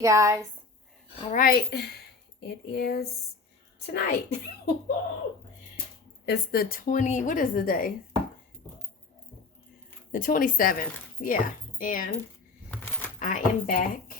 Guys, all right, it is tonight. It's the 20, what is the day? The 27th. Yeah, and I am back.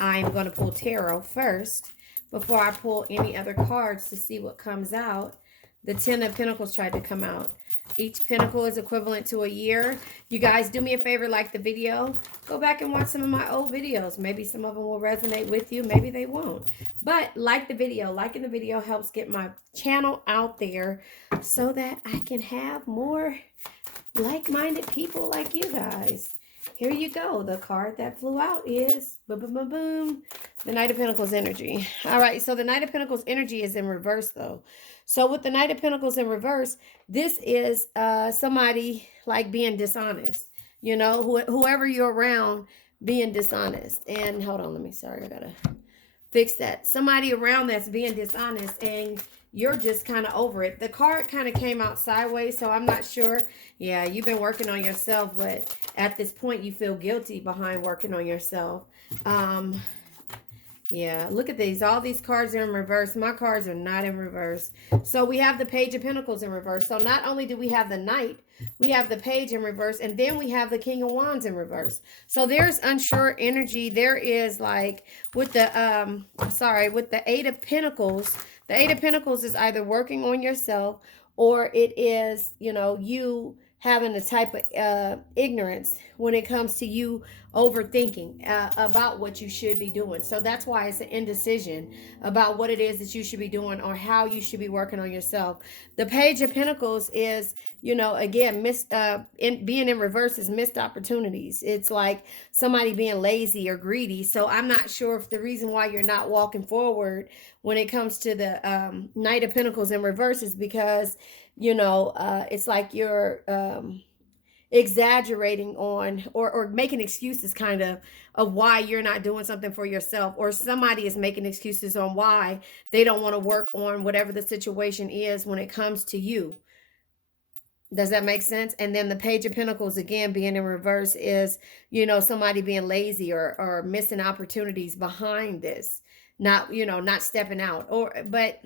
I'm going to pull tarot first before I pull any other cards to see what comes out. The 10 of Pentacles tried to come out. Each pentacle is equivalent to a year. You guys, do me a favor, like the video. Go back and watch some of my old videos. Maybe some of them will resonate with you. Maybe they won't. But like the video. Liking the video helps get my channel out there so that I can have more like-minded people like you guys. Here you go. The card that flew out is boom, boom, boom, boom. The Knight of Pentacles energy. All right. So the Knight of Pentacles energy is in reverse, though. So with the Knight of Pentacles in reverse, this is somebody like being dishonest. You know, whoever you're around being dishonest. And hold on, sorry, I gotta fix that. Somebody around that's being dishonest and you're just kind of over it. The card kind of came out sideways, so I'm not sure. Yeah, you've been working on yourself, but at this point you feel guilty behind working on yourself. Yeah, look at these. All these cards are in reverse. My cards are not in reverse. So we have the Page of Pentacles in reverse. So not only do we have the Knight, we have the Page in reverse, and then we have the King of Wands in reverse. So there's unsure energy. There is like with the with the Eight of Pentacles. The Eight of Pentacles is either working on yourself or it is, you know, you having a type of ignorance when it comes to you overthinking about what you should be doing. So that's why it's an indecision about what it is that you should be doing or how you should be working on yourself. The Page of Pentacles is, you know, again, being in reverse is missed opportunities. It's like somebody being lazy or greedy. So I'm not sure if the reason why you're not walking forward when it comes to the Knight of Pentacles in reverse is because, you know, it's like you're exaggerating on or making excuses kind of why you're not doing something for yourself, or somebody is making excuses on why they don't want to work on whatever the situation is when it comes to you. Does that make sense? And then the Page of Pentacles, again, being in reverse is, you know, somebody being lazy or missing opportunities behind this, not, you know, not stepping out, but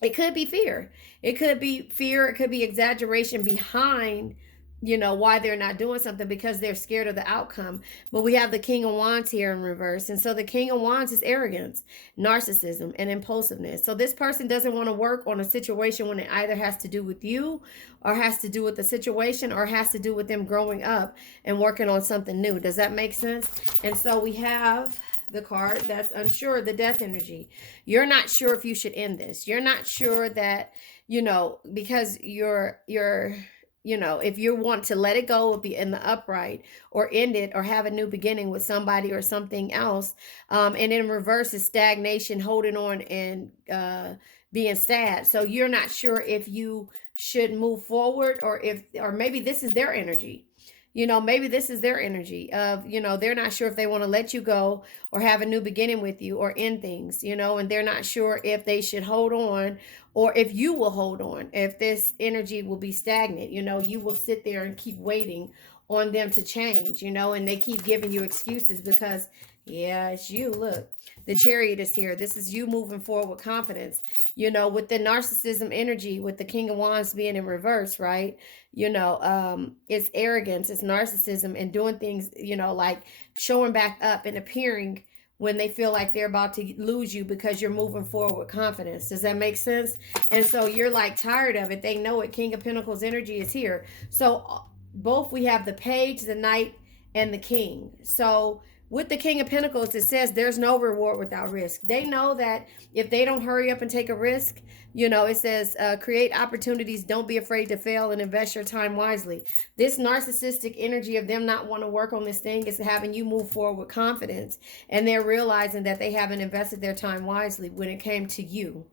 it could be fear. It could be fear. It could be exaggeration behind, you know, why they're not doing something because they're scared of the outcome. But we have the King of Wands here in reverse. And so the King of Wands is arrogance, narcissism, and impulsiveness. So this person doesn't want to work on a situation when it either has to do with you or has to do with the situation or has to do with them growing up and working on something new. Does that make sense? And so we have the card that's unsure, the Death energy. You're not sure if you should end this. You're not sure that, you know, because you're you know, if you want to let it go, be in the upright or end it or have a new beginning with somebody or something else. And in reverse is stagnation, holding on and being sad. So you're not sure if you should move forward or maybe this is their energy. You know, maybe this is their energy of, you know, they're not sure if they want to let you go or have a new beginning with you or end things, you know, and they're not sure if they should hold on or if you will hold on, if this energy will be stagnant. You know, you will sit there and keep waiting on them to change, you know, and they keep giving you excuses because, yeah, it's you. Look, the Chariot is here. This is you moving forward with confidence, you know, with the narcissism energy, with the King of Wands being in reverse, right? You know, it's arrogance, it's narcissism, and doing things, you know, like showing back up and appearing when they feel like they're about to lose you because you're moving forward with confidence. Does that make sense? And so you're like tired of it. They know it. King of Pentacles energy is here. So both we have the Page, the Knight, and the King. So with the King of Pentacles, it says there's no reward without risk. They know that if they don't hurry up and take a risk, you know, it says create opportunities, don't be afraid to fail, and invest your time wisely. This narcissistic energy of them not want to work on this thing is having you move forward with confidence. And they're realizing that they haven't invested their time wisely when it came to you.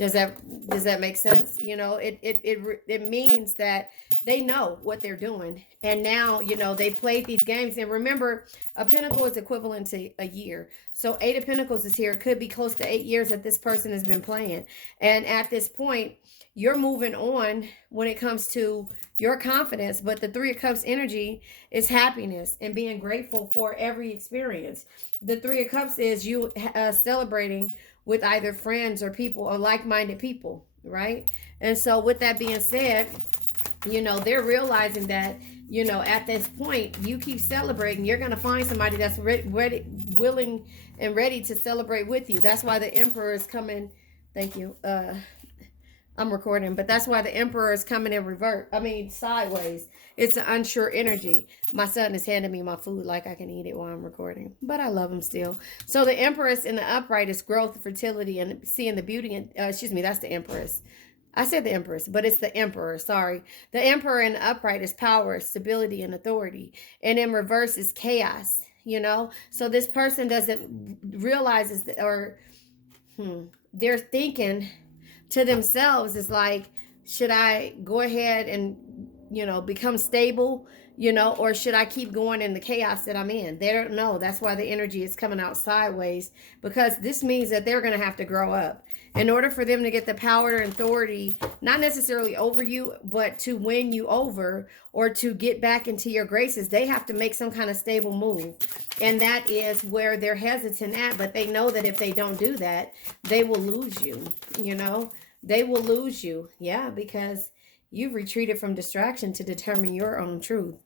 Does that make sense? You know, it means that they know what they're doing, and now they played these games. And remember, a pentacle is equivalent to a year, so Eight of Pentacles is here. It could be close to 8 years that this person has been playing, and at this point, you're moving on when it comes to your confidence. But the Three of Cups energy is happiness and being grateful for every experience. The Three of Cups is you celebrating with either friends or people or like-minded people, right? And so with that being said, they're realizing that, at this point, you keep celebrating, you're going to find somebody that's ready, willing and ready to celebrate with you. That's why the Emperor is coming. Thank you. I'm recording, but that's why the Emperor is coming in sideways. It's an unsure energy. My son is handing me my food like I can eat it while I'm recording, but I love him still. So the Empress in the upright is growth, fertility, and seeing the beauty. And that's the Empress. I said the Empress, but it's the Emperor. Sorry. The Emperor in the upright is power, stability, and authority. And in reverse is chaos, So this person doesn't realize they're thinking to themselves is like, should I go ahead and become stable, or should I keep going in the chaos that I'm in? They don't know. That's why the energy is coming out sideways, because this means that they're going to have to grow up in order for them to get the power and authority, not necessarily over you, but to win you over or to get back into your graces. They have to make some kind of stable move, and that is where they're hesitant at. But they know that if they don't do that, they will lose you. They will lose you. Yeah, because you've retreated from distraction to determine your own truth.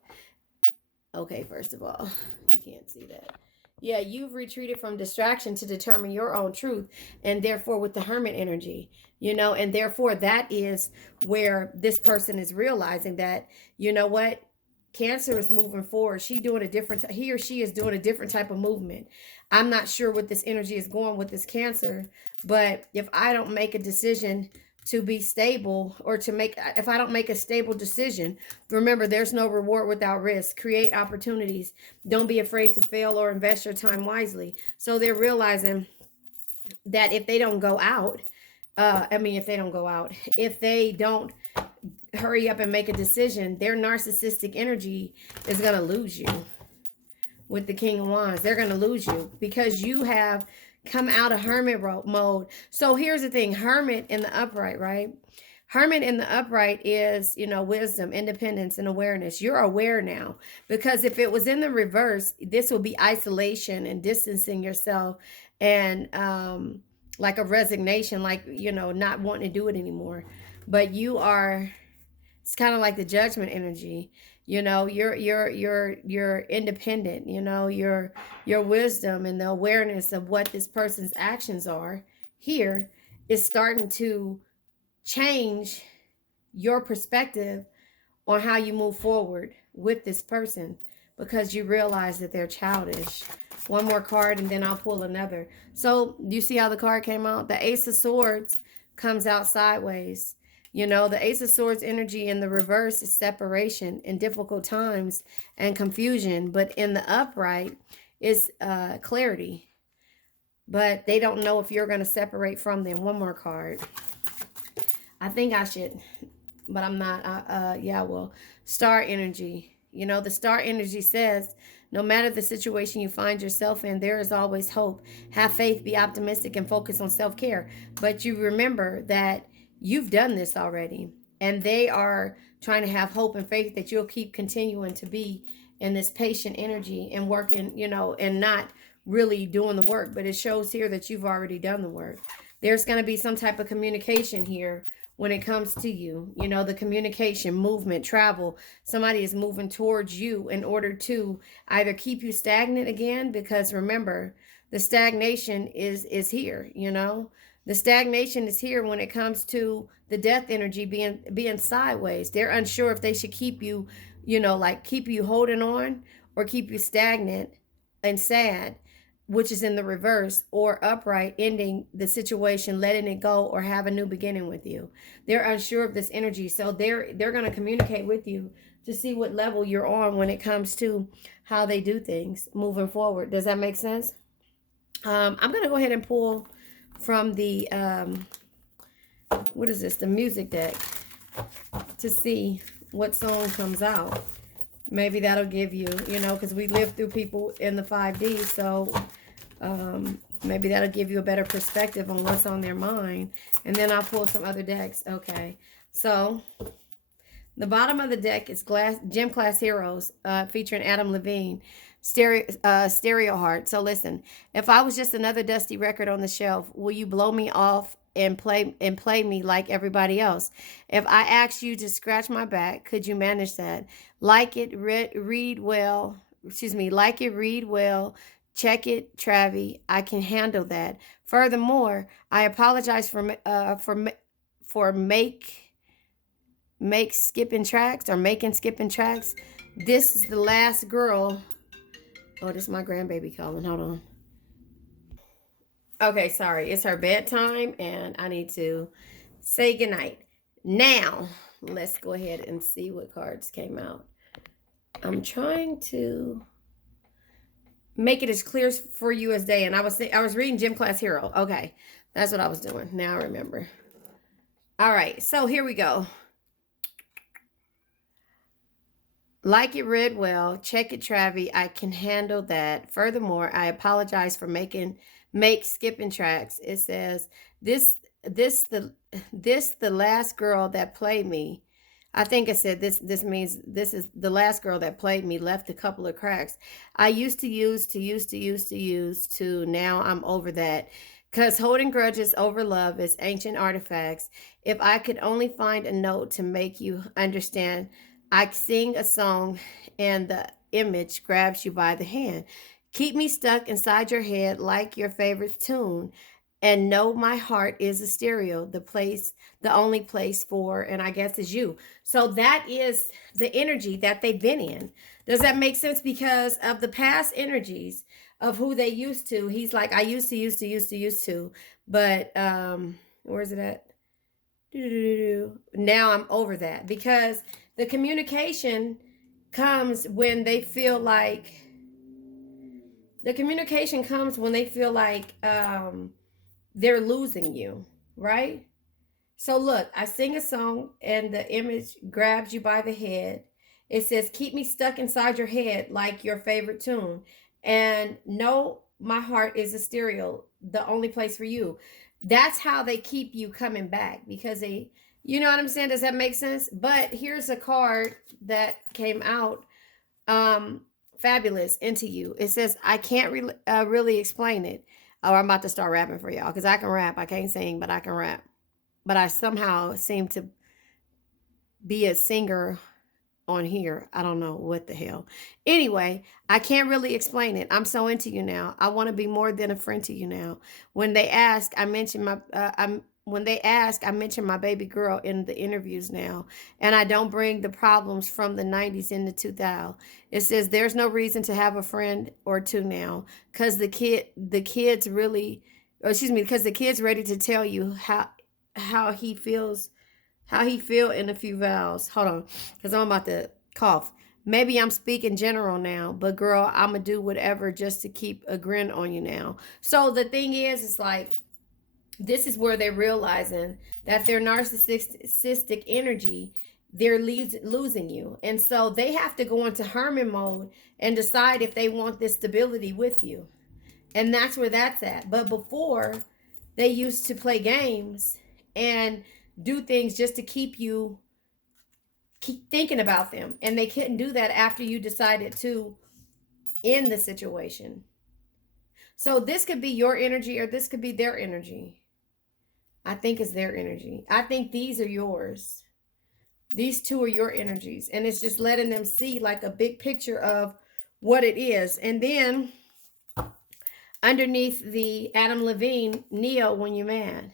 Okay, first of all, you can't see that. Yeah, you've retreated from distraction to determine your own truth, and therefore with the Hermit energy, and therefore that is where this person is realizing that, what? Cancer is moving forward. He or she is doing a different type of movement. I'm not sure what this energy is going with this Cancer, but if I don't make a decision to be stable, or if I don't make a stable decision, remember, there's no reward without risk. Create opportunities. Don't be afraid to fail or invest your time wisely. So they're realizing that if they don't go out, if they don't hurry up and make a decision, their narcissistic energy is going to lose you. With the King of Wands, they're going to lose you because you have come out of hermit mode. So here's the thing. Hermit in the upright, right? Hermit in the upright is, wisdom, independence, and awareness. You're aware now, because if it was in the reverse, this will be isolation and distancing yourself, and like a resignation, like, not wanting to do it anymore. But it's kind of like the Judgment energy. You're independent. Your wisdom and the awareness of what this person's actions are here is starting to change your perspective on how you move forward with this person, because you realize that they're childish. One more card and then I'll pull another. So you see how the card came out? The Ace of Swords comes out sideways. The Ace of Swords energy in the reverse is separation in difficult times and confusion. But in the upright is clarity. But they don't know if you're going to separate from them. One more card. I think I should, but I'm not. Star energy. The star energy says, no matter the situation you find yourself in, there is always hope. Have faith, be optimistic, and focus on self-care. But you remember that you've done this already, and they are trying to have hope and faith that you'll keep continuing to be in this patient energy and working, and not really doing the work. But it shows here that you've already done the work. There's going to be some type of communication here when it comes to you, the communication, movement, travel. Somebody is moving towards you in order to either keep you stagnant again, because remember, the stagnation is here, The stagnation is here when it comes to the death energy being sideways. They're unsure if they should keep you, keep you holding on, or keep you stagnant and sad, which is in the reverse, or upright, ending the situation, letting it go, or have a new beginning with you. They're unsure of this energy. So they're going to communicate with you to see what level you're on when it comes to how they do things moving forward. Does that make sense? I'm going to go ahead and pull from the what is this? The music deck, to see what song comes out. Maybe that'll give you, you know, because we live through people in the 5D, so maybe that'll give you a better perspective on what's on their mind. And then I'll pull some other decks. Okay, so the bottom of the deck is Gym Class Heroes, featuring Adam Levine, Stereo Heart. So listen, if I was just another dusty record on the shelf, will you blow me off and play me like everybody else? If I asked you to scratch my back, could you manage that? Like it, read well. Excuse me. Like it, read well. Check it, Travi. I can handle that. Furthermore, I apologize for make skipping tracks or making skipping tracks. This is the last girl. Oh, this is my grandbaby calling. Hold on. Okay, sorry. It's her bedtime and I need to say goodnight. Now, let's go ahead and see what cards came out. I'm trying to make it as clear for you as day. And I was reading Gym Class Hero. Okay, that's what I was doing. Now I remember. All right, so here we go. Like it read well. Check it, Travi. I can handle that. Furthermore, I apologize for make skipping tracks. It says this the last girl that played me. I think it said this means this is the last girl that played me, left a couple of cracks. I used to use to now I'm over that. Cause holding grudges over love is ancient artifacts. If I could only find a note to make you understand, I sing a song and the image grabs you by the hand. Keep me stuck inside your head like your favorite tune. And know my heart is a stereo, the only place for, and I guess is you. So that is the energy that they've been in. Does that make sense? Because of the past energies of who they used to. He's like, I used to. But where's it at? Now I'm over that, because the communication comes when they feel like they're losing you, right? So look, I sing a song and the image grabs you by the head. It says, keep me stuck inside your head like your favorite tune. And no, my heart is a stereo, the only place for you. That's how they keep you coming back, because you know what I'm saying? Does that make sense? But here's a card that came out. Fabulous into you. It says, I can't really explain it. Oh, I'm about to start rapping for y'all because I can rap. I can't sing, but I can rap. But I somehow seem to be a singer on here. I don't know what the hell. Anyway, I can't really explain it. I'm so into you now. I want to be more than a friend to you now. When they ask, I mention I mention my baby girl in the interviews now, and I don't bring the problems from the 90s into 2000. It says there's no reason to have a friend or two now, because the kid's ready to tell you how he feels, how he feel in a few vowels. Hold on, because I'm about to cough. Maybe I'm speaking general now, but girl, I'm going to do whatever just to keep a grin on you now. So the thing is, it's like, this is where they're realizing that their narcissistic energy, they're losing you. And so they have to go into hermit mode and decide if they want this stability with you. And that's where that's at. But before, they used to play games and do things just to keep thinking about them. And they couldn't do that after you decided to end the situation. So this could be your energy or this could be their energy. I think it's their energy. I think these are yours. These two are your energies. And it's just letting them see like a big picture of what it is. And then underneath the Adam Levine, Neo, when you're mad.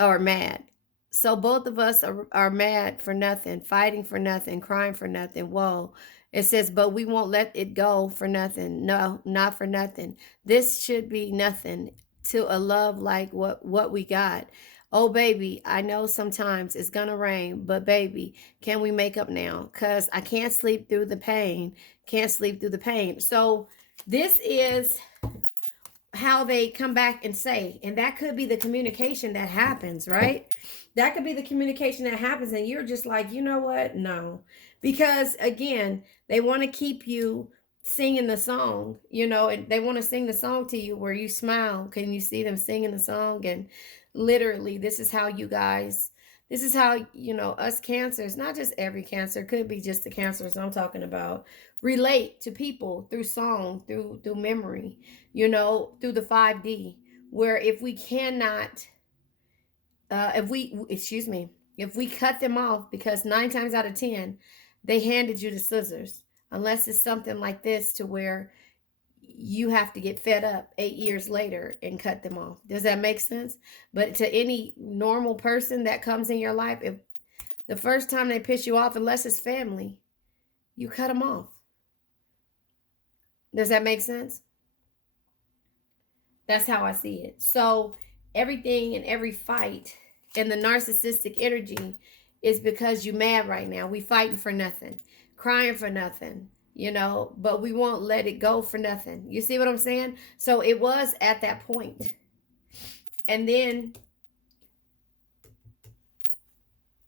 Or mad. So both of us are mad for nothing, fighting for nothing, crying for nothing. Whoa. It says, but we won't let it go for nothing. No, not for nothing. This should be nothing to a love like what we got. Oh, baby, I know sometimes it's going to rain, but baby, can we make up now? Because I can't sleep through the pain. Can't sleep through the pain. So this is how they come back and say. And that could be the communication that happens, right? That could be the communication that happens, and you're just like, you know what? No. Because again, they want to keep you singing the song, and they want to sing the song to you where you smile. Can you see them singing the song? And literally, this is how, us cancers, not just every cancer, could be just the cancers I'm talking about, relate to people through song, through memory, through the 5D, where if we cannot, if we cut them off, because 9 times out of 10, they handed you the scissors, unless it's something like this to where you have to get fed up 8 years later and cut them off. Does that make sense? But to any normal person that comes in your life, if the first time they piss you off, unless it's family, you cut them off. Does that make sense? That's how I see it. So everything and every fight and the narcissistic energy is because you mad right now. We fighting for nothing, crying for nothing, but we won't let it go for nothing. You see what I'm saying? So it was at that point. And then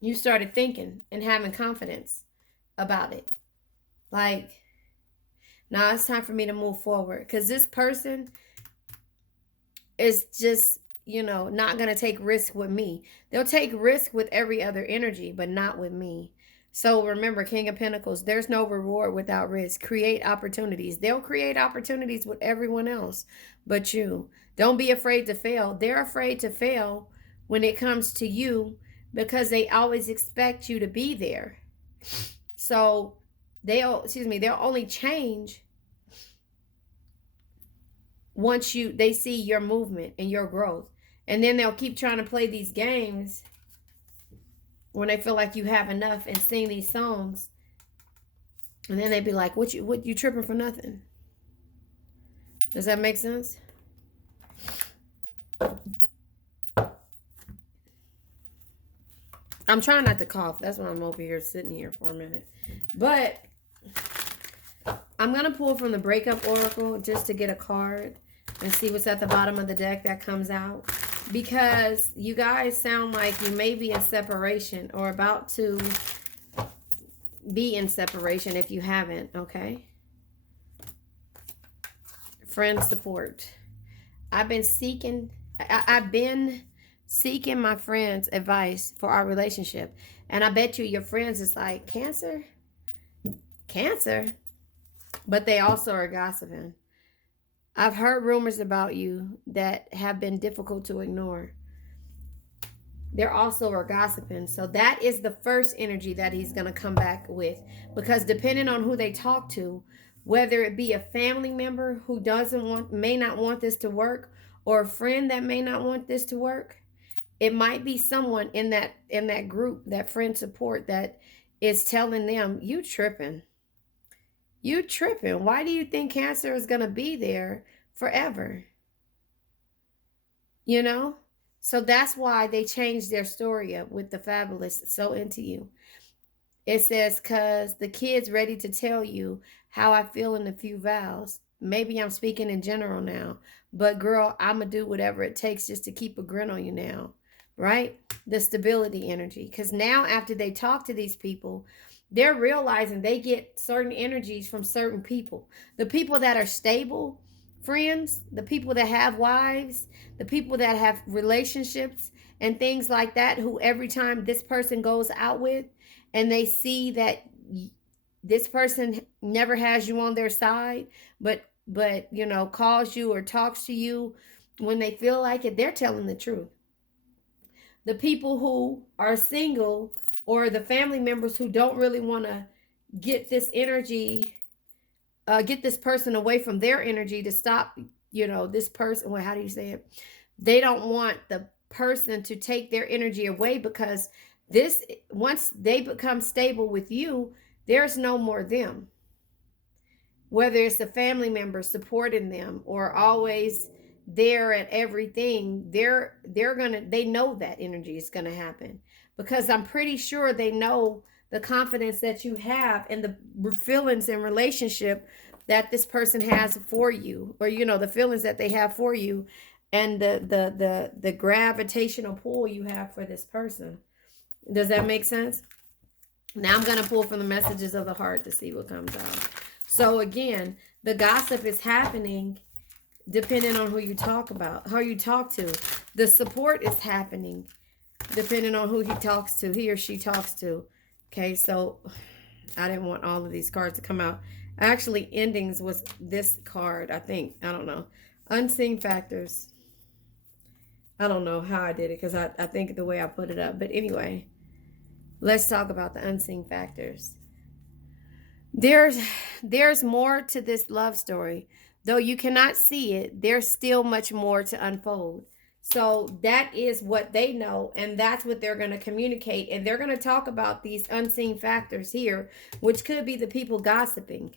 you started thinking and having confidence about it. Like, now it's time for me to move forward, because this person is just, not going to take risk with me. They'll take risk with every other energy, but not with me. So remember, King of Pentacles, there's no reward without risk. Create opportunities. They'll create opportunities with everyone else but you. Don't be afraid to fail. They're afraid to fail when it comes to you because they always expect you to be there. So they'll only change once they see your movement and your growth. And then they'll keep trying to play these games when they feel like you have enough and sing these songs. And then they'd be like, what you tripping for nothing? Does that make sense? I'm trying not to cough. That's why I'm over here sitting here for a minute. But I'm going to pull from the Breakup Oracle just to get a card and see what's at the bottom of the deck that comes out. Because you guys sound like you may be in separation or about to be in separation if you haven't, okay? Friend support. I've been seeking my friends' advice for our relationship. And I bet you your friends is like, Cancer? Cancer? But they also are gossiping. I've heard rumors about you that have been difficult to ignore. They're also are gossiping. So that is the first energy that he's going to come back with. Because depending on who they talk to, whether it be a family member who may not want this to work, or a friend that may not want this to work, it might be someone in that group, that friend support, that is telling them, you tripping. You tripping. Why do you think Cancer is going to be there forever? So that's why they changed their story up with the Fabulous, so into you. It says, because the kid's ready to tell you how I feel in a few vows. Maybe I'm speaking in general now. But girl, I'm going to do whatever it takes just to keep a grin on you now. Right? The stability energy. Because now after they talk to these people, they're realizing they get certain energies from certain people. The people that are stable friends, the people that have wives, the people that have relationships and things like that, who every time this person goes out with and they see that this person never has you on their side, but calls you or talks to you when they feel like it, they're telling the truth. The people who are single, or the family members who don't really want to get this energy, get this person away from their energy to stop, this person, well, how do you say it? They don't want the person to take their energy away, because once they become stable with you, there's no more them. Whether it's a family member supporting them or always there at everything, they know that energy is gonna happen, because I'm pretty sure they know the confidence that you have and the feelings and relationship that this person has for you, or the feelings that they have for you, and the gravitational pull you have for this person. Does that make sense? Now I'm going to pull from the messages of the heart to see what comes out. So again, the gossip is happening depending on who you talk about, how you talk to. The support is happening depending on who he or she talks to. Okay, so I didn't want all of these cards to come out. Actually, endings was this card, I think. I don't know. Unseen factors. I don't know how I did it because I think the way I put it up. But anyway, let's talk about the unseen factors. There's more to this love story. Though you cannot see it, there's still much more to unfold. So that is what they know, and that's what they're going to communicate. And they're going to talk about these unseen factors here, which could be the people gossiping.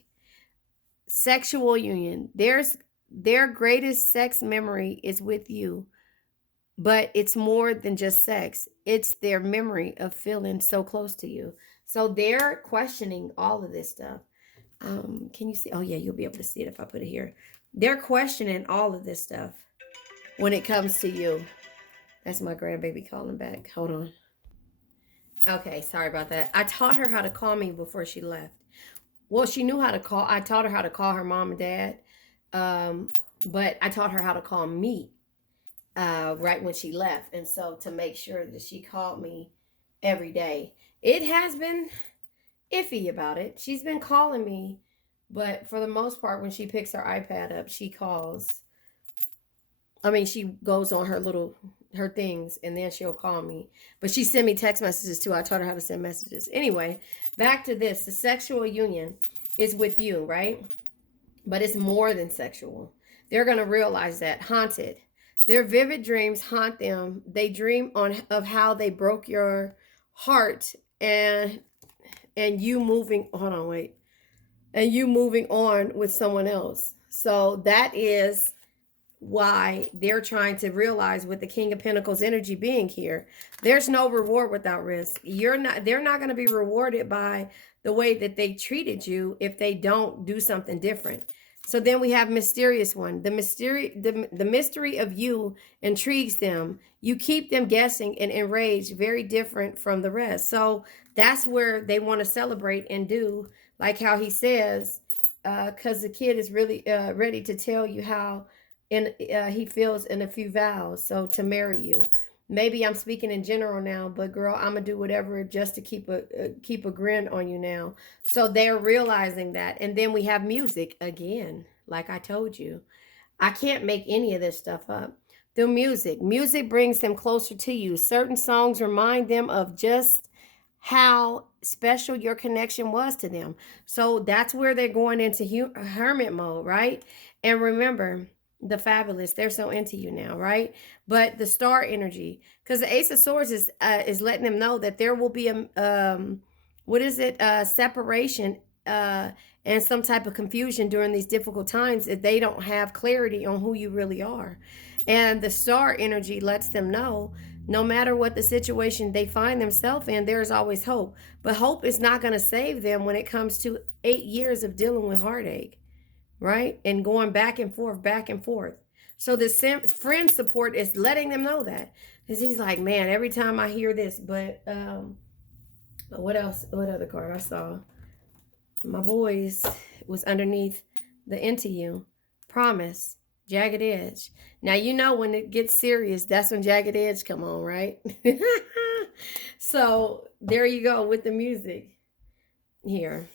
Sexual union. Their greatest sex memory is with you, but it's more than just sex. It's their memory of feeling so close to you. So they're questioning all of this stuff. Can you see? Oh yeah, you'll be able to see it if I put it here. They're questioning all of this stuff when it comes to you. That's my grandbaby calling back. Hold on. Okay, sorry about that. I taught her how to call me before she left. Well, she knew how to call. I taught her how to call her mom and dad, but I taught her how to call me right when she left, and so to make sure that she called me every day. It has been iffy about it. She's been calling me, but for the most part, when she picks her iPad up, she calls. I mean, she goes on her things, and then she'll call me. But she sent me text messages too. I taught her how to send messages. Anyway, back to this. The sexual union is with you, right? But it's more than sexual. They're going to realize that. Haunted. Their vivid dreams haunt them. They dream of how they broke your heart, and you moving, hold on, wait. And you moving on with someone else. So that is why they're trying to realize, with the King of Pentacles energy being here, there's no reward without risk. They're not going to be rewarded by the way that they treated you if they don't do something different. So then we have mysterious one. The mystery of you intrigues them. You keep them guessing and enraged, very different from the rest. So that's where they want to celebrate and do, like how he says, because the kid is really ready to tell you how he feels in a few vows. So to marry you. Maybe I'm speaking in general now, but girl, I'm gonna do whatever just to keep a grin on you now. So they're realizing that. And then we have music again. Like I told you, I can't make any of this stuff up. Through music brings them closer to you. Certain songs remind them of just how special your connection was to them. So that's where they're going into hermit mode, right? And remember, the fabulous, they're so into you now, right? But the star energy, because the Ace of Swords is letting them know that there will be a separation and some type of confusion during these difficult times if they don't have clarity on who you really are. And the star energy lets them know, no matter what the situation they find themselves in, there's always hope. But hope is not going to save them when it comes to 8 years of dealing with heartache, right? And going back and forth, back and forth. So the friend support is letting them know that. Because he's like, man, every time I hear this, but what else? What other card I saw? My voice was underneath the into you. Promise. Jagged edge. Now, you know when it gets serious, that's when jagged edge come on, right? So there you go with the music here.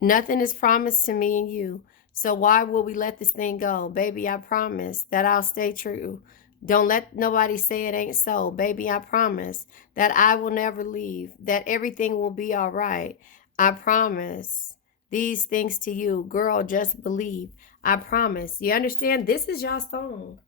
Nothing is promised to me and you. So why will we let this thing go? Baby, I promise that I'll stay true. Don't let nobody say it ain't so. Baby, I promise that I will never leave, that everything will be all right. I promise these things to you. Girl, just believe. I promise. You understand? This is y'all song.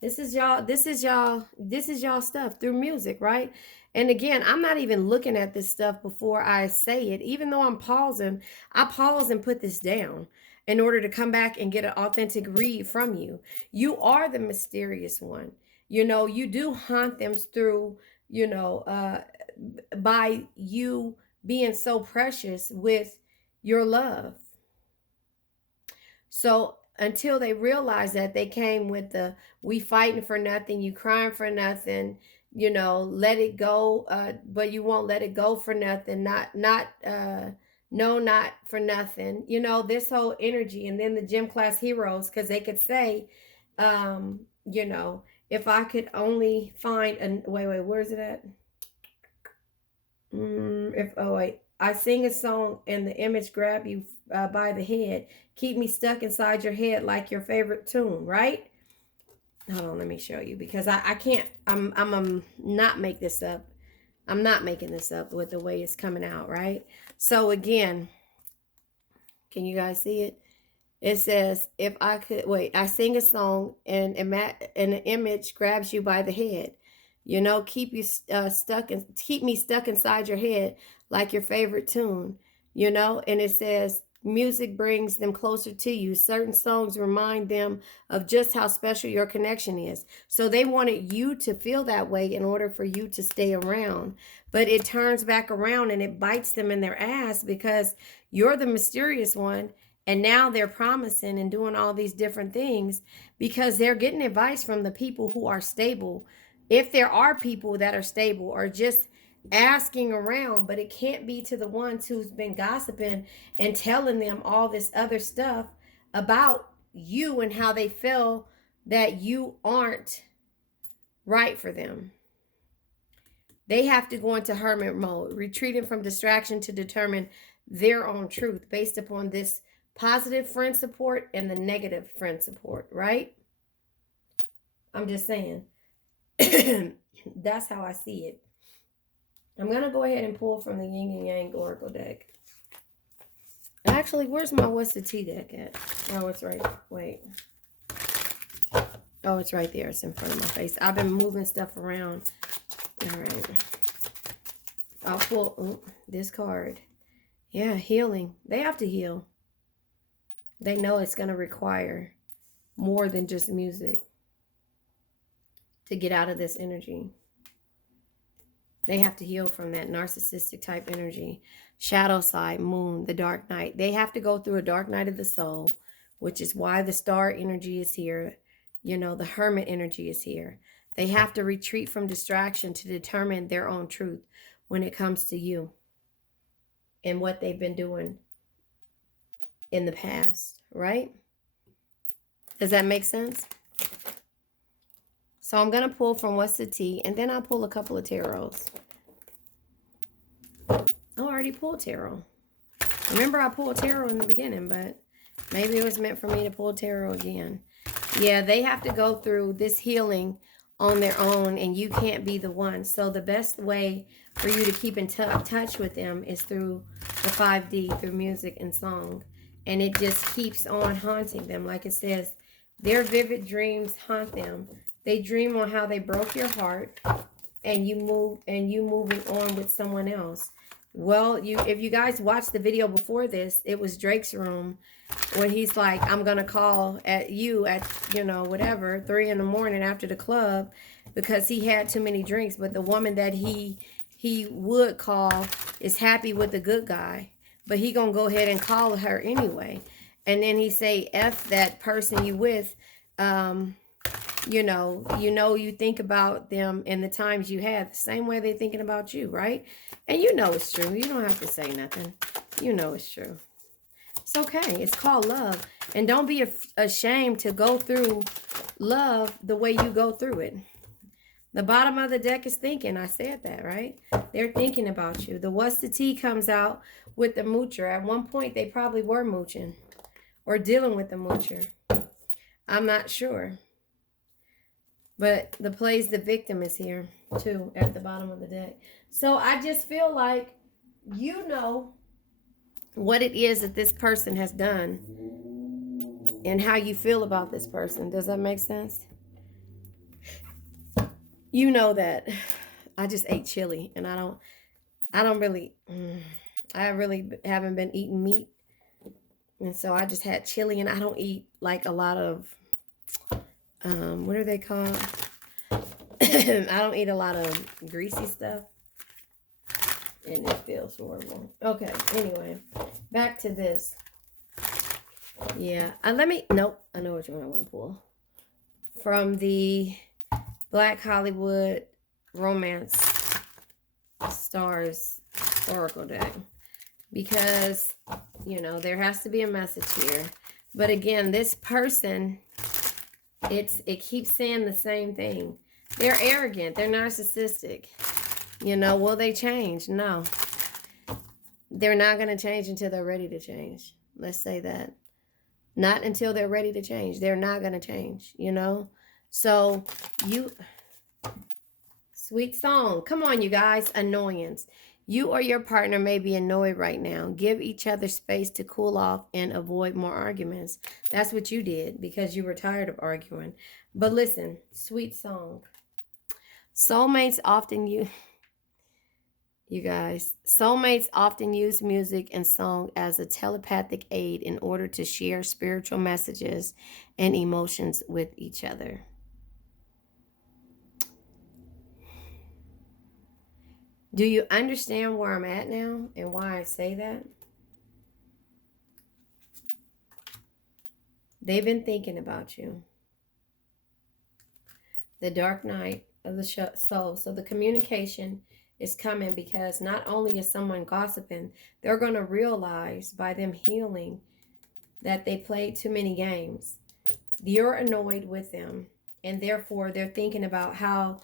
This is y'all stuff through music, right? And again, I'm not even looking at this stuff before I say it. Even though I'm pausing, I pause and put this down in order to come back and get an authentic read from you. You are the mysterious one. You do haunt them through, by you being so precious with your love. So until they realize that, they came with the we fighting for nothing, you crying for nothing, let it go, but you won't let it go for nothing, no, not for nothing, this whole energy. And then the gym class heroes, because they could say, um, you know, if I could only find wait, where's it at? If oh wait, I sing a song and the image grab you by the head, keep me stuck inside your head like your favorite tune, right? Hold on, let me show you, because I can't. I'm not make this up. I'm not making this up with the way it's coming out, right? So again, can you guys see it? It says, if I could, wait, I sing a song and an image grabs you by the head. Keep you keep me stuck inside your head like your favorite tune, and it says, music brings them closer to you. Certain songs remind them of just how special your connection is. So they wanted you to feel that way in order for you to stay around. But it turns back around and it bites them in their ass, because you're the mysterious one. And now they're promising and doing all these different things because they're getting advice from the people who are stable. If there are people that are stable, or just asking around, but it can't be to the ones who's been gossiping and telling them all this other stuff about you and how they feel that you aren't right for them. They have to go into hermit mode, retreating from distraction to determine their own truth based upon this positive friend support and the negative friend support, right? I'm just saying. That's how I see it. I'm going to go ahead and pull from the Yin and Yang Oracle deck. Actually, where's my What's the Tea deck at? Oh, it's right. Wait. Oh, it's right there. It's in front of my face. I've been moving stuff around. All right. I'll pull this card. Yeah, healing. They have to heal. They know it's going to require more than just music to get out of this energy. They have to heal from that narcissistic type energy. Shadow side, moon, the dark night. They have to go through a dark night of the soul, which is why the star energy is here. The hermit energy is here. They have to retreat from distraction to determine their own truth when it comes to you and what they've been doing in the past, right? Does that make sense? So I'm going to pull from What's the Tea, and then I'll pull a couple of tarots. Oh, I already pulled tarot. Remember, I pulled tarot in the beginning, but maybe it was meant for me to pull tarot again. Yeah, they have to go through this healing on their own, and you can't be the one. So the best way for you to keep in touch with them is through the 5D, through music and song. And it just keeps on haunting them. Like it says, their vivid dreams haunt them. They dream on how they broke your heart, and you moving on with someone else. Well, if you guys watched the video before this, it was Drake's room when he's like, I'm gonna call at you at whatever 3 a.m. after the club because he had too many drinks. But the woman that he would call is happy with the good guy, but he gonna go ahead and call her anyway. And then he say, F that person you with. You think about them and the times you had the same way they're thinking about you, right? And it's true. You don't have to say nothing. It's true. It's okay. It's called love. And don't be ashamed to go through love the way you go through it. The bottom of the deck is thinking. I said that, right? They're thinking about you. The What's the Tea comes out with the moocher. At one point, they probably were mooching or dealing with the moocher. I'm not sure. But the plays the victim is here, too, at the bottom of the deck. So I just feel like you know what it is that this person has done and how you feel about this person. Does that make sense? You know that I just ate chili, and I really haven't been eating meat. And so I just had chili, and I don't eat like a lot of, what are they called? I don't eat a lot of greasy stuff. And it feels horrible. Okay, anyway, back to this. Yeah. Nope. I know which one I want to pull. From the Black Hollywood Romance Stars Oracle deck. Because, there has to be a message here. But again, this person, it keeps saying the same thing. They're arrogant. They're narcissistic. Will they change? No. They're not going to change until they're ready to change. Let's say that. Not until they're ready to change. They're not going to change, So, sweet song. Come on, you guys. Annoyance. You or your partner may be annoyed right now. Give each other space to cool off and avoid more arguments. That's what you did because you were tired of arguing. But listen, sweet song. Soulmates often use... You guys, soulmates often use music and song as a telepathic aid in order to share spiritual messages and emotions with each other. Do you understand where I'm at now and why I say that? They've been thinking about you. The dark night of the soul. So the communication is coming because not only is someone gossiping, they're going to realize by them healing that they played too many games. You're annoyed with them, and therefore they're thinking about how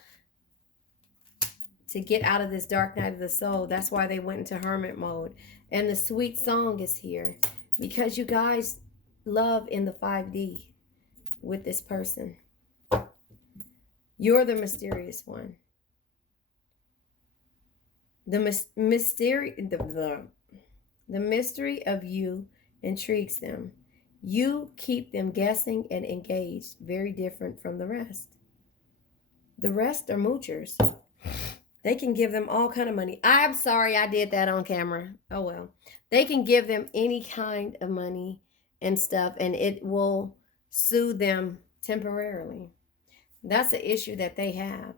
to get out of this dark night of the soul. That's why they went into hermit mode. And the sweet song is here because you guys love in the 5D with this person. You're the mysterious one. The mystery of you intrigues them. You keep them guessing and engaged, very different from the rest. The rest are moochers. They can give them all kind of money. I'm sorry I did that on camera. Oh well. They can give them any kind of money and stuff, and it will soothe them temporarily. That's an issue that they have.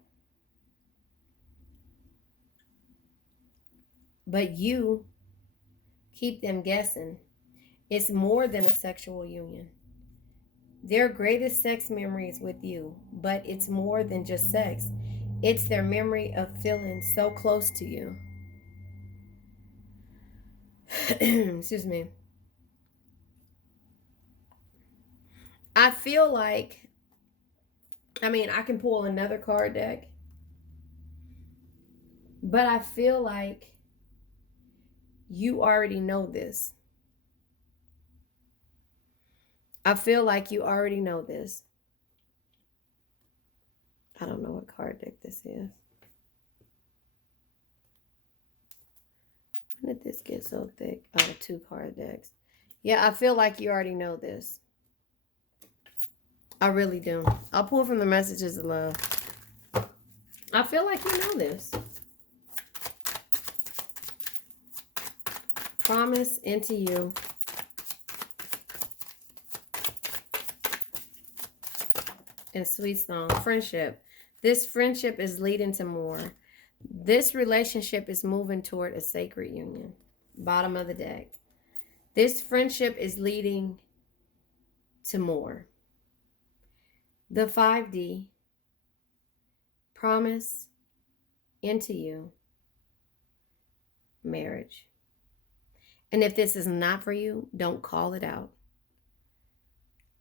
But you keep them guessing. It's more than a sexual union. Their greatest sex memory is with you, but it's more than just sex. It's their memory of feeling so close to you. Excuse me. I feel like, I can pull another card deck, but I feel like you already know this. I feel like you already know this. I don't know what card deck this is. When did this get so thick? Oh, 2 card decks. Yeah, I feel like you already know this. I really do. I'll pull from the messages of love. I feel like you know this. Promise into you. And sweet song. Friendship. This friendship is leading to more. This relationship is moving toward a sacred union. Bottom of the deck. This friendship is leading to more. The 5D. Promise into you. Marriage. And if this is not for you, don't call it out.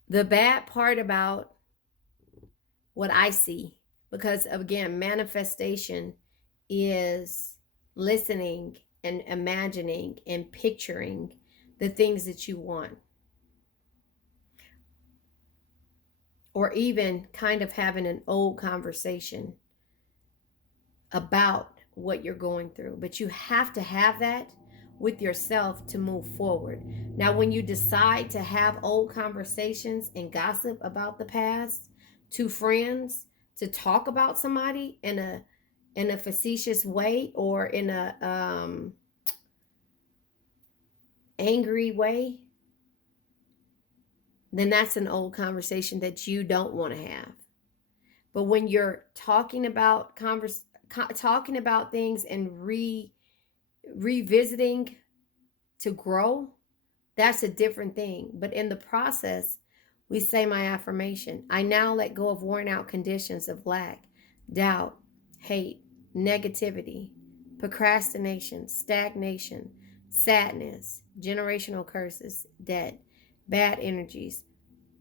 The bad part about what I see, because again, manifestation is listening and imagining and picturing the things that you want. Or even kind of having an old conversation about what you're going through. But you have to have that with yourself to move forward. Now, when you decide to have old conversations and gossip about the past to friends, to talk about somebody in a facetious way or in a angry way, then that's an old conversation that you don't want to have. But when you're talking about things and revisiting to grow, That's a different thing. But in the process, we say my affirmation. I now let go of worn out conditions of lack, doubt, hate, negativity, procrastination, stagnation, sadness, generational curses, debt, bad energies,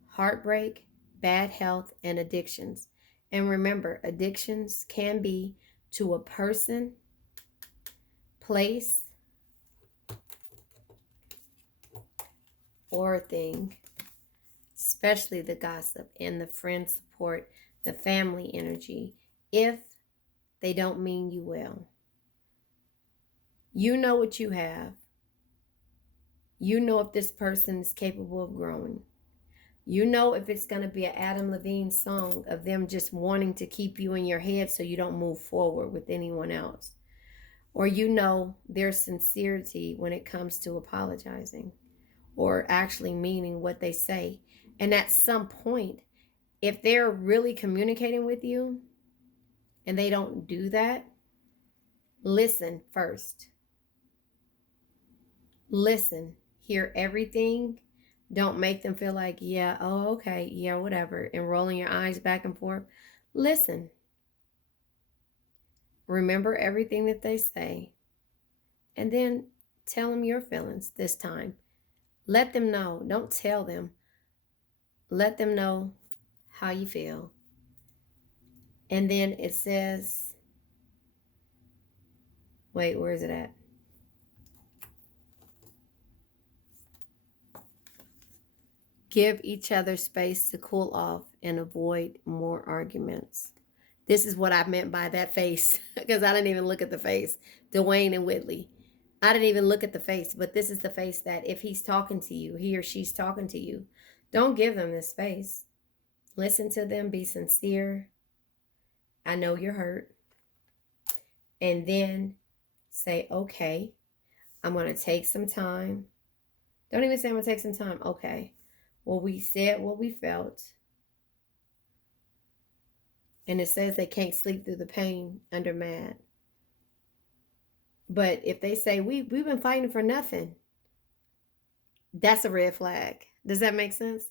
heartbreak, bad health, and addictions. And remember, addictions can be to a person, place, or a thing, especially the gossip and the friend support, the family energy, if they don't mean you well. You know what you have. You know if this person is capable of growing. You know if it's going to be an Adam Levine song of them just wanting to keep you in your head so you don't move forward with anyone else. Or you know their sincerity when it comes to apologizing or actually meaning what they say. And at some point, if they're really communicating with you and they don't do that, listen first. Listen, hear everything. Don't make them feel like, yeah, oh, okay, yeah, whatever, and rolling your eyes back and forth. Listen. Remember everything that they say. And then tell them your feelings this time. Let them know. Don't tell them. Let them know how you feel. And then it says, wait, where is it at? Give each other space to cool off and avoid more arguments. This is what I meant by that face, because I didn't even look at the face. Dwayne and Whitley. I didn't even look at the face, but this is the face that if he's talking to you, he or she's talking to you, don't give them this space. Listen to them, be sincere. I know you're hurt. And then say, okay, I'm going to take some time. Don't even say I'm going to take some time. Okay. Well, we said what we felt. And it says they can't sleep through the pain under mad. But if they say, we've been fighting for nothing, that's a red flag. Does that make sense?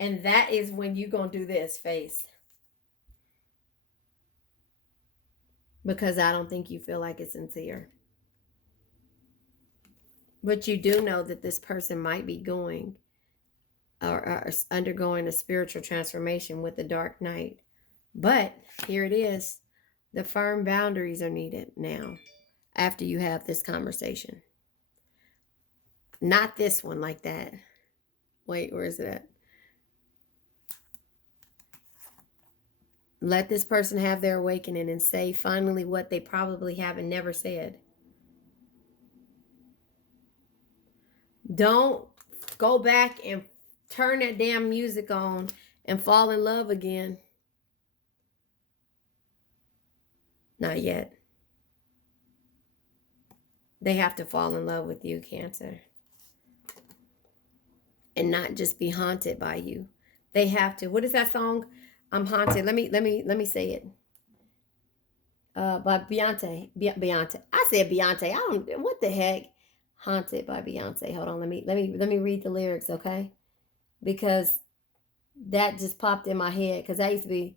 And that is when you're going to do this face. Because I don't think you feel like it's sincere. But you do know that this person might be going or undergoing a spiritual transformation with the dark night. But here it is. The firm boundaries are needed now after you have this conversation. Not this one like that. Wait, where is it at? Let this person have their awakening and say finally what they probably haven't never said. Don't go back and turn that damn music on and fall in love again. Not yet. They have to fall in love with you, Cancer. And not just be haunted by you. They have to. What is that song? I'm haunted. Let me say it. By Beyonce. Beyonce. I said Beyonce. I don't. What the heck? Haunted by Beyonce. Hold on. Let me read the lyrics, okay? Because that just popped in my head. Because I used to be,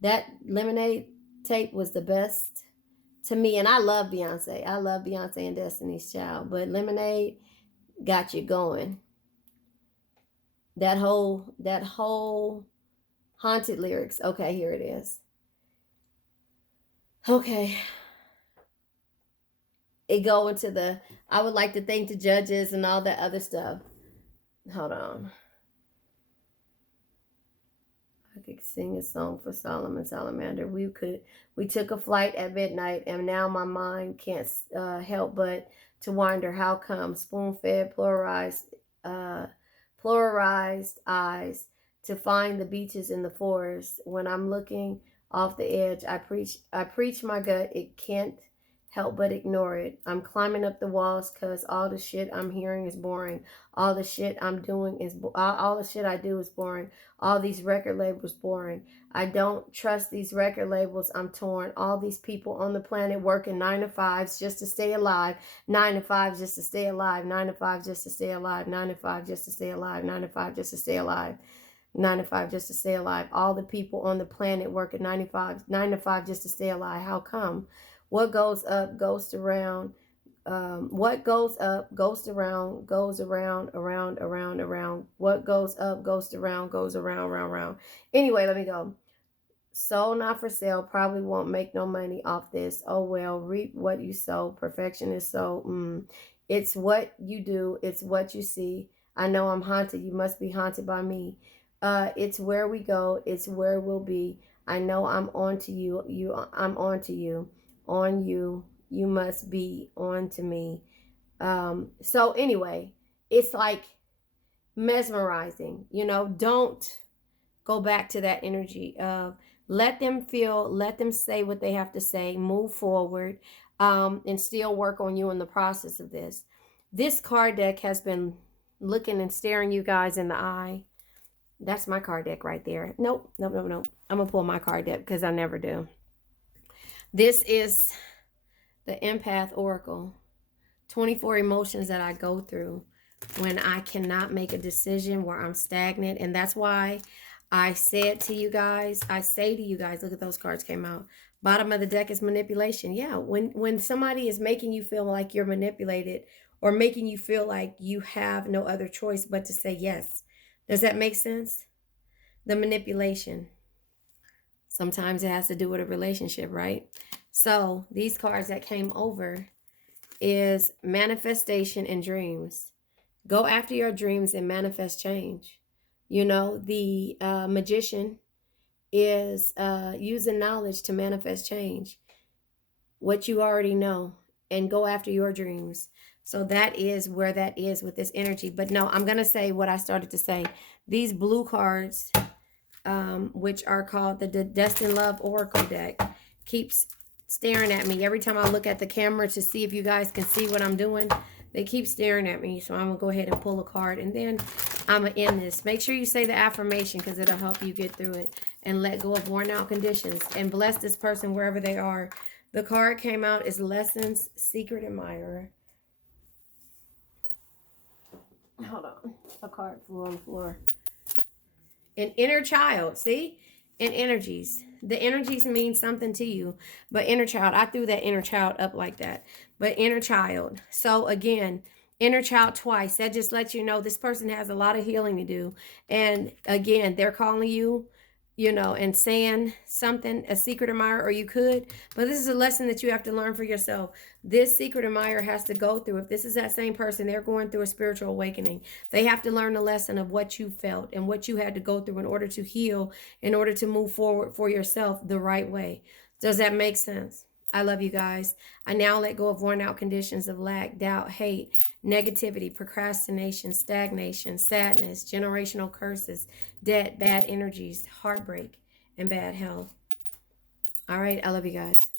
that Lemonade tape was the best to me, and I love Beyonce. I love Beyonce and Destiny's Child, but Lemonade got you going. That whole haunted lyrics. Okay, here it is. Okay. It go into the, I would like to thank the judges and all that other stuff. Hold on. I could sing a song for Solomon Salamander. We took a flight at midnight, and now my mind can't help but to wonder how come spoon-fed polarized eyes to find the beaches in the forest. When I'm looking off the edge, I preach my gut. It can't help but ignore it. I'm climbing up the walls because all the shit I'm hearing is boring. All the shit I'm doing is all the shit I do is boring. All these record labels boring. I don't trust these record labels. I'm torn. All these people on the planet working 9 to 5s just to stay alive. 9 to 5 just to stay alive. 9 to 5 just to stay alive. 9 to 5 just to stay alive. 9 to 5 just to stay alive. 9 to 5 just to stay alive. All the people on the planet working 9 to 5 just to stay alive. How come? What goes up goes around. What goes up goes around, around. What goes up goes around, round. Anyway, let me go. Soul not for sale. Probably won't make no money off this. Oh well, reap what you sow. Perfection is so. It's what you do. It's what you see. I know I'm haunted. You must be haunted by me. It's where we go. It's where we'll be. I know I'm on to you. I'm on to you. On you. You must be on to me. So anyway, it's like mesmerizing. Don't go back to that energy of let them feel, let them say what they have to say, move forward, and still work on you in the process of this. This card deck has been looking and staring you guys in the eye. That's my card deck right there. Nope. I'm going to pull my card deck because I never do. This is the Empath Oracle. 24 emotions that I go through when I cannot make a decision, where I'm stagnant. And that's why I say to you guys, look at those cards came out. Bottom of the deck is manipulation. Yeah, when somebody is making you feel like you're manipulated or making you feel like you have no other choice but to say yes. Does that make sense? The manipulation. Sometimes it has to do with a relationship, right? So these cards that came over is manifestation and dreams. Go after your dreams and manifest change. The magician is using knowledge to manifest change. What you already know, and go after your dreams. So that is where that is with this energy. But no, I'm going to say what I started to say. These blue cards, which are called the Destined Love Oracle deck, keeps staring at me every time I look at the camera to see if you guys can see what I'm doing. They keep staring at me, so I'm going to go ahead and pull a card, and then I'm going to end this. Make sure you say the affirmation because it'll help you get through it and let go of worn out conditions and bless this person wherever they are. The card came out is Lessons, Secret Admirer. Hold on. A card flew on the floor. An inner child, see? And energies. The energies mean something to you. But inner child, I threw that inner child up like that. But inner child. So again, inner child twice. That just lets you know this person has a lot of healing to do. And again, they're calling you, and saying something, a secret admirer, or you could. But this is a lesson that you have to learn for yourself. This secret admirer has to go through. If this is that same person, they're going through a spiritual awakening. They have to learn the lesson of what you felt and what you had to go through in order to heal, in order to move forward for yourself the right way. Does that make sense? I love you guys. I now let go of worn out conditions of lack, doubt, hate, negativity, procrastination, stagnation, sadness, generational curses, debt, bad energies, heartbreak, and bad health. All right. I love you guys.